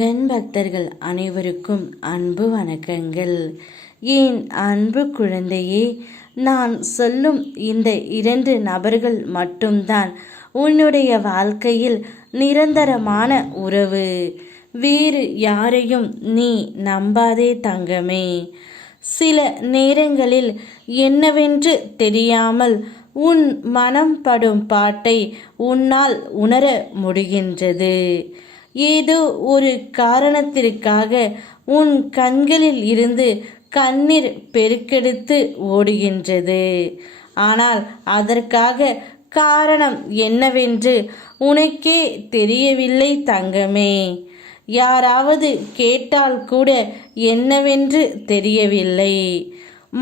முருகன் பக்தர்கள் அனைவருக்கும் அன்பு வணக்கங்கள். என் அன்பு குழந்தையே, நான் சொல்லும் இந்த 2 நபர்கள் மட்டும்தான் உன்னுடைய வாழ்க்கையில் நிரந்தரமான உறவு. வேறு யாரையும் நீ நம்பாதே தங்கமே. சில நேரங்களில் என்னவென்று தெரியாமல் உன் மனம் படும் பாட்டை உன்னால் உணர முடிகின்றது. ஏதோ ஒரு காரணத்திற்காக உன் கண்களில் இருந்து கண்ணீர் பெருக்கெடுத்து ஓடுகின்றது. ஆனால் அதற்காக காரணம் என்னவென்று உனக்கே தெரியவில்லை தங்கமே. யாராவது கேட்டால் கூட என்னவென்று தெரியவில்லை.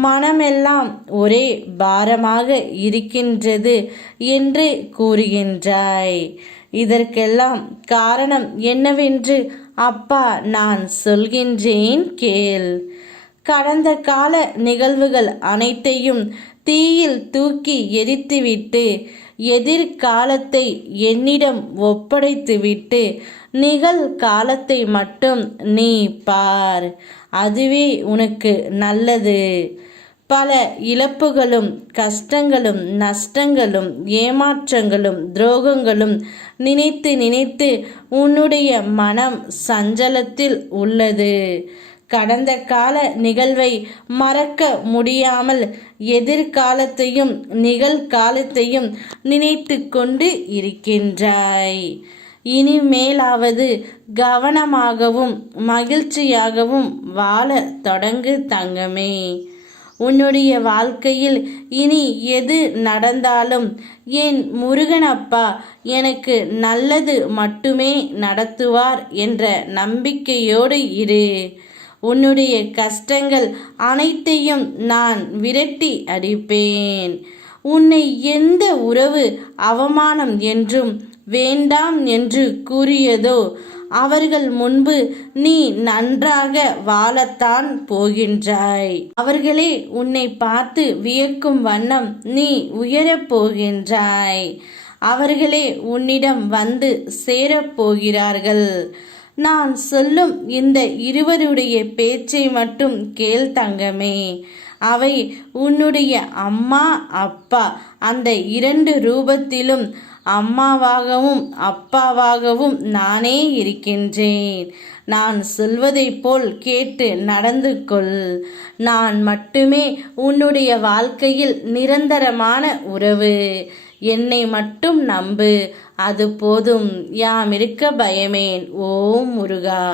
மனமெல்லாம் ஒரே பாரமாக இருக்கின்றது என்று கூறுகின்றாய். இதற்கெல்லாம் காரணம் என்னவென்று அப்பா நான் சொல்கின்றேன் கேள். கடந்த கால நிகழ்வுகள் அனைத்தையும் தீயில் தூக்கி எரித்துவிட்டு எதிர்காலத்தை என்னிடம் ஒப்படைத்துவிட்டு நிகழ்காலத்தை மட்டும் நீ பார். அதுவே உனக்கு நல்லது. பல இழப்புகளும் கஷ்டங்களும் நஷ்டங்களும் ஏமாற்றங்களும் துரோகங்களும் நினைத்து நினைத்து உன்னுடைய மனம் சஞ்சலத்தில் உள்ளது. கடந்த கால நிகழ்வை மறக்க முடியாமல் எதிர்காலத்தையும் நிகழ்காலத்தையும் நினைத்து கொண்டு இருக்கின்றாய். இனிமேலாவது கவனமாகவும் மகிழ்ச்சியாகவும் வாழ தொடங்கு தங்கமே. உன்னுடைய வாழ்க்கையில் இனி எது நடந்தாலும் என் முருகனப்பா எனக்கு நல்லது மட்டுமே நடத்துவார் என்ற நம்பிக்கையோடு இரு. உன்னுடைய கஷ்டங்கள் அனைத்தையும் நான் விரட்டி அடிப்பேன். உன்னை எந்த உறவு அவமானம் என்றும் வேண்டாம் என்று கூறியதோ அவர்கள் முன்பு நீ நன்றாக வாழத்தான் போகின்றாய். அவர்களே உன்னை பார்த்து வியக்கும் வண்ணம் நீ உயரப் போகின்றாய். அவர்களே உன்னிடம் வந்து சேரப்போகிறார்கள். நான் சொல்லும் இந்த இருவருடைய பேச்சை மட்டும் கேள் தங்கமே. அவை உன்னுடைய அம்மா அப்பா அந்த 2 ரூபத்திலும் அம்மாவாகவும் அப்பாவாகவும் நானே இருக்கின்றேன். நான் சொல்வதைப் போல் கேட்டு நடந்து கொள். நான் மட்டுமே உன்னுடைய வாழ்க்கையில் நிரந்தரமான உறவு. என்னை மட்டும் நம்பு, அது போதும். யாம் இருக்க பயமேன். ஓம் முருகா.